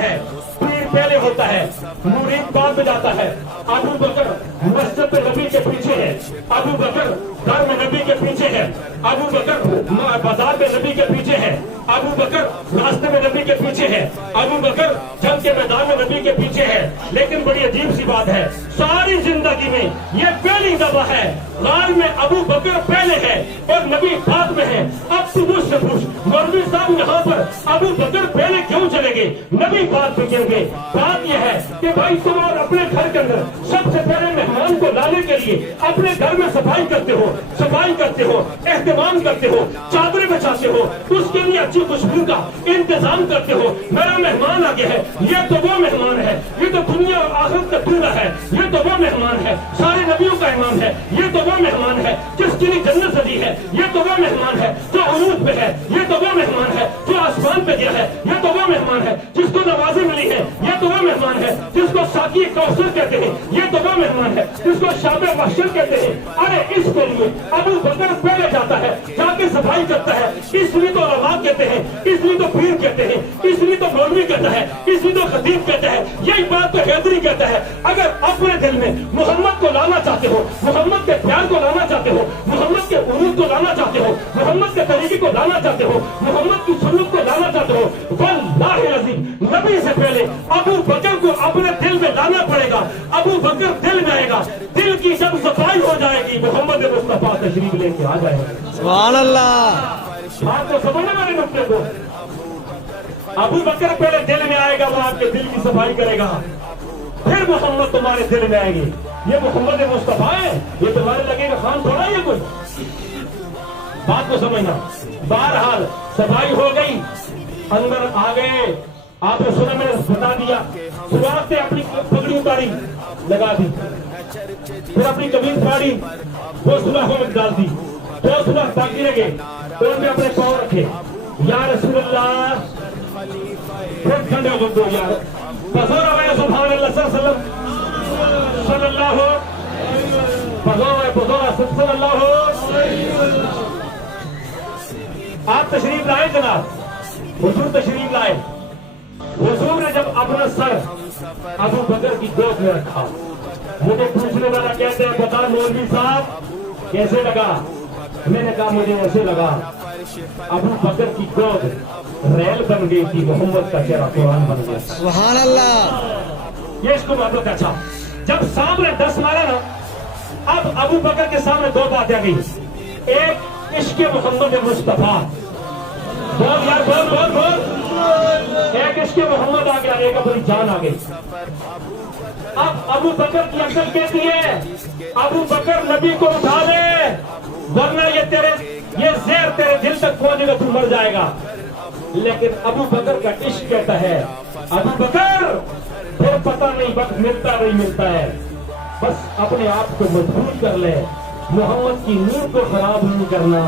ہے, پیر پہلے ہوتا ہے, مرید بعد میں جاتا ہے. ابو بکر مسجد نبی کے پیچھے ہے, ابو بکر گھر میں نبی کے پیچھے ہے, ابو بکر بازار میں نبی کے پیچھے ہے, ابو بکر راستے میں نبی کے پیچھے ہے, ابو بکر جنگ کے میدان میں نبی کے پیچھے ہے. لیکن بڑی عجیب سی بات ہے, ساری زندگی میں یہ پہلی دفعہ ہے غار میں ابو بکر پہلے ہے اور نبی بعد میں ہے. اب تو مجھ سے پوچھ مولوی صاحب یہاں پر ابو بکر پہلے کیوں چلے گئے, نبی بعد میں کیوں گئے؟ بات یہ ہے کہ بھائی تم اور اپنے گھر کے اندر سب سے پہلے مہمان کو لانے کے لیے اپنے گھر میں صفائی کرتے ہو, اہتمام کرتے ہو, چادریں بچھاتے ہو, اس کے لیے اچھی خوشبو کا انتظام کرتے ہو. میرا مہمان آ گیا ہے, یہ تو وہ مہمان ہے, یہ تو دنیا اور آخرت کا دورہ ہے, یہ تو وہ مہمان ہے سارے نبیوں کا امام ہے, یہ تو وہ مہمان ہے جس کے لیے جنت سجی ہے, یہ تو وہ مہمان ہے جو عروج پہ ہے, یہ تو وہ مہمان ہے جو آسمان پہ گیا ہے, یہ تو وہ مہمان ہے جس کو نوازیں ملی ہے, یہ تو وہ مہمان ہے جس کو ساقی کوثر کہتے ہیں, یہ تو وہ مہمان ہے جس کو شاب محشر کہتے ہیں. ارے اس کے لیے ابو بکر پہلے جاتا ہے, جا کے صفائی کرتا ہے. اس لیے تو علماء کہتے ہیں, اس لیے تو پیر کہتے ہیں, اس لیے تو مولوی کہتا ہے, اس لیے تو خطیب کہتا ہے. یہی بات تو حیدری کہتا ہے. اگر اپنے دل میں محمد کو لانا چاہتے ہو, محمد کے پیار کو لانا چاہتے ہو, محمد کے عروج کو لانا چاہتے ہو, محمد کے طریقے کو لانا چاہتے ہو, محمد کی سنت کو لانا چاہتے ہو, واللہ العظیم نبی سے پہلے ابو بکر کو اپنے دل میں لانا پڑے گا. ابو بکر دل میں آئے گا, دل کی جب صفائی ہو جائے گی محمد مصطفیٰ تشریف لے کے آ جائے گا. سبحان اللہ. آپ کو سمجھنا میرے نقطے کو, ابو بکر پہلے دل میں آئے گا, وہ آپ کے دل کی صفائی کرے گا, پھر محمد تمہارے دل میں آئے گی. یہ محمد مصطفیٰ ہے, یہ تمہارے لگے گا خان تھوڑا یہ کوئی. بات کو سمجھنا. بہرحال صفائی ہو گئی, اندر آ گئے. آپ نے سنا, میں نے بتا دیا, شروعات سے اپنی پگڑی اتاری لگا دی, پھر اپنی قمیض پھاڑی, وہ سلاخوں میں ڈال دی, دو سلاخ باقی رہ گئے, ان میں اپنے پاؤں رکھے, یا رسول اللہ, پھر کھڑے ہو دو یار, پسور ہوئے سبحان اللہ صلی اللہ ہو, پسور صلی اللہ ہو. آپ تشریف لائے جناب, حضور تشریف لائے. حضور نے جب اپنا سر ابو بکر کی گود میں رکھا, مجھے پوچھنے والا کہتے ہیں بتا مولوی صاحب کیسے لگا؟ میں نے کہا مجھے ایسے لگا ابو بکر کی گود ریل بن گئی تھی, محمد کا چہرہ قرآن بن گیا. سبحان اللہ. یہ اس کو محبت. اچھا جب سامنے 10 مارا نا, اب ابو بکر کے سامنے 2 باتیں آ گئی. ایک عشق محمد مصطفیٰ, بول یار بول بول بول, ایک عشق محمد آ گیا, ایک اپنی جان آ گئی. اب ابو بکر کی عقل کہتی ہے ابو بکر نبی کو اٹھا لے, ورنہ یہ زہر تیرے دل تک پہنچے گا, تو مر جائے گا. لیکن ابو بکر کا عشق کہتا ہے ابو بکر پھر پتہ نہیں وقت ملتا نہیں ملتا ہے, بس اپنے آپ کو مضبوط کر لے, محمد کی نور کو خراب نہیں کرنا.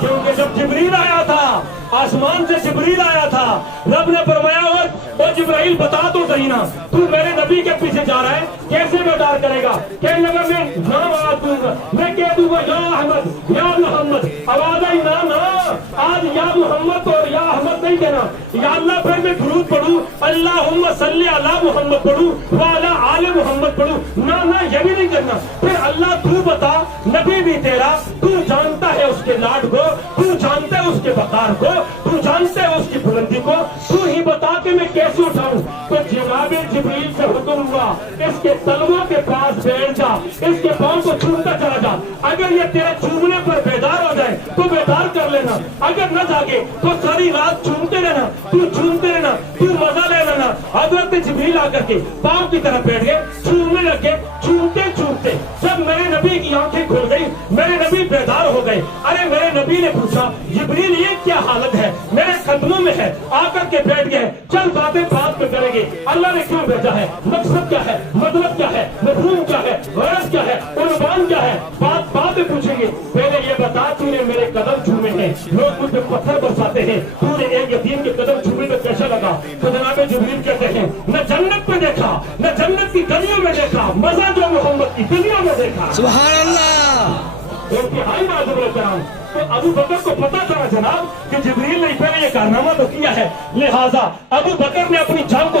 کیونکہ جب جبریل آیا تھا, آسمان سے جبریل آیا تھا, رب نے فرمایا اور جبرائیل بتا تو صحیح نا, تو میرے نبی کے پیچھے جا رہا ہے, کیسے بیدار کرے گا؟ کہنے لگا میں نام آواز دوں گا, میں کہہ دوں گا یا احمد یا محمد, آواز آئی نام نا, آج یا محمد اور یا احمد نہیں کہنا, یا اللہ پھر میں درود پڑھوں, اللہم صلی علی محمد پڑھوں, وعلی آل محمد پڑھوں, نہ یہ بھی نہیں کرنا. پھر اللہ تو بتا, نبی بھی تیرا, تو جانتا ہے اس کے لاڈ کو, تو جانتا ہے اس کے وقار کو, تو جانتا ہے اس کی بلندی کو, تو ہی بتا کہ میں کیسے اٹھاؤں. تو جناب جبریل سے حکم ہوا, اس کے تلووں کے پاس بیٹھ جا, اس کے پاؤں کو چومتا چلا جا. اگر یہ تیرے چومنے پر بیدار ہو جائے تو بیدار کر لینا, اگر نہ جاگے تو ساری رات چومتے رہنا, تو چومتے رہنا, تو مزہ لے لینا. حضرت جبریل آ کر کے پاؤں کی طرف بیٹھ گئے, چومنے لگے, چومتے چومتے جب میرے نبی کی آنکھیں کھل گئی, میرے نبی بیدار ہو گئے. ارے میرے نبی نے پوچھا جبریل یہ کیا حالت ہے؟ میرے قدموں میں ہے, آ کر کے بیٹھ گئے. چل باتیں بات میں کریں گے, اللہ نے کیوں بھیجا ہے, مقصد کیا ہے, مطلب کیا ہے, مفہوم کیا ہے, غرض کیا ہے, عنوان کیا ہے, باتیں پوچھیں گے. پہلے یہ بتا, تو نے میرے قدم چھومے ہیں, لوگ مجھ پہ پتھر برساتے ہیں, تو نے ایک یتیم کے قدم چھونے میں کیسا لگا؟ تو جناب جبریل کہتے ہیں نہ جنت میں دیکھا, نہ جنت کی گلیوں میں دیکھا, مزہ جو محمد کی دنیا میں دیکھا. سبحان اللہ. انتہائی معذور کرام. تو ابو بکر کو پتا چلا جناب کہ جبریل نے پہلے یہ کارنامہ تو کیا ہے, لہٰذا ابو بکر نے اپنی جان کو